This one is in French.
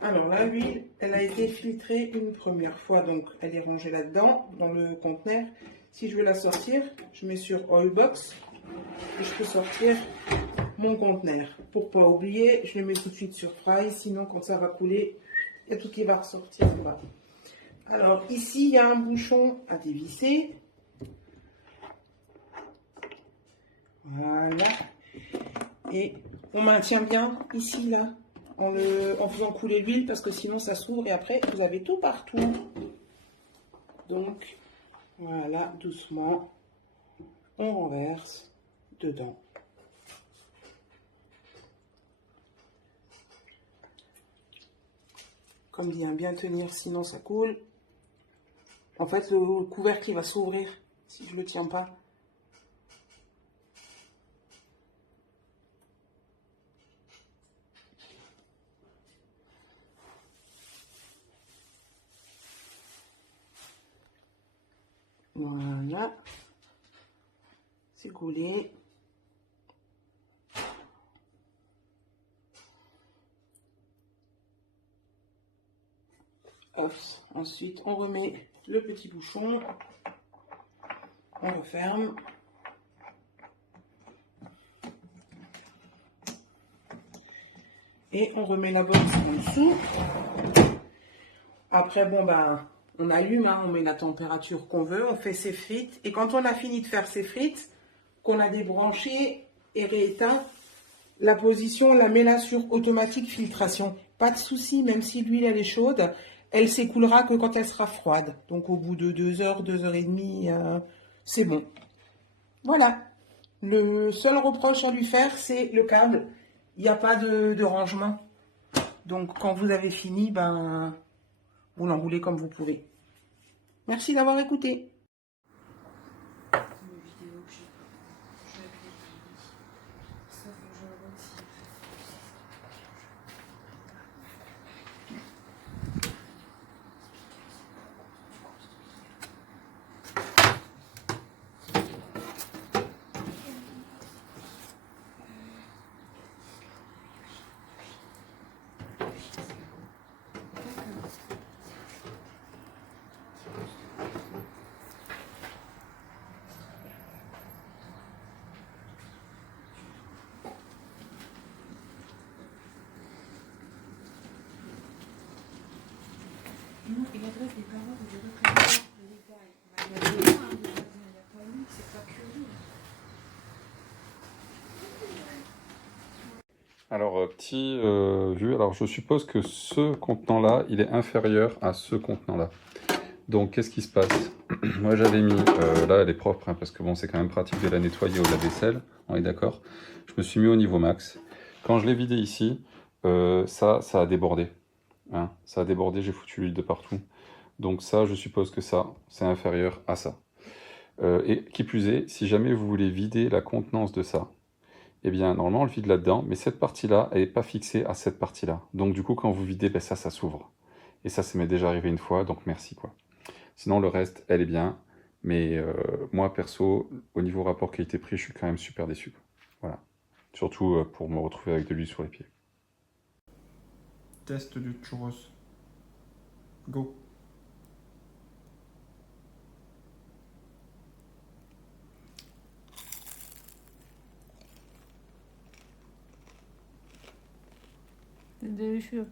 Alors là, l'huile, elle a été filtrée une première fois, donc elle est rangée là-dedans, dans le conteneur. Si je veux la sortir, je mets sur Oil Box et je peux sortir mon conteneur. Pour pas oublier, je le mets tout de suite sur Fry, sinon quand ça va couler, il y a tout qui va ressortir en bas. Alors ici, il y a un bouchon à dévisser. Voilà. Et on maintient bien ici, là, en faisant couler l'huile, parce que sinon ça s'ouvre et après, vous avez tout partout. Donc, voilà, doucement, on renverse dedans. Comme dit, hein, bien tenir, sinon ça coule. En fait, le couvercle il va s'ouvrir si je ne le tiens pas. Voilà. C'est coulé. Hop. Ensuite, on remet le petit bouchon. On referme. Et on remet la box en dessous. Après, bon, ben, on allume, hein, on met la température qu'on veut, on fait ses frites. Et quand on a fini de faire ses frites, qu'on a débranché et rééteint, la position, on la met là sur automatique filtration. Pas de souci, même si l'huile elle est chaude, elle s'écoulera que quand elle sera froide. Donc au bout de 2 heures, 2 heures et demie, c'est bon. Voilà. Le seul reproche à lui faire, c'est le câble. Il n'y a pas de rangement. Donc quand vous avez fini, ben, vous l'enroulez comme vous pouvez. Merci d'avoir écouté. Non, et l'adresse des parents, vous devez prévoir le détail. Il y a des gens, hein, des voisins, il n'y a pas lui, c'est pas que lui. Alors, petit vu, alors je suppose que ce contenant-là, il est inférieur à ce contenant-là. Donc, qu'est-ce qui se passe? Moi, j'avais mis, là, elle est propre, hein, parce que bon, c'est quand même pratique de la nettoyer au lave-vaisselle, on est d'accord. Je me suis mis au niveau max. Quand je l'ai vidé ici, ça a débordé. Hein, ça a débordé, j'ai foutu l'huile de partout. Donc ça, je suppose que ça, c'est inférieur à ça. Et qui plus est, si jamais vous voulez vider la contenance de ça, eh bien, normalement, on le vide là-dedans, mais cette partie-là, elle n'est pas fixée à cette partie-là. Donc, du coup, quand vous videz, ben, ça s'ouvre. Et ça m'est déjà arrivé une fois, donc merci, quoi. Sinon, le reste, elle est bien. Mais moi, perso, au niveau rapport qualité-prix, je suis quand même super déçu, quoi. Voilà. Surtout pour me retrouver avec de l'huile sur les pieds. Test du churros. Go. C'est délicieux.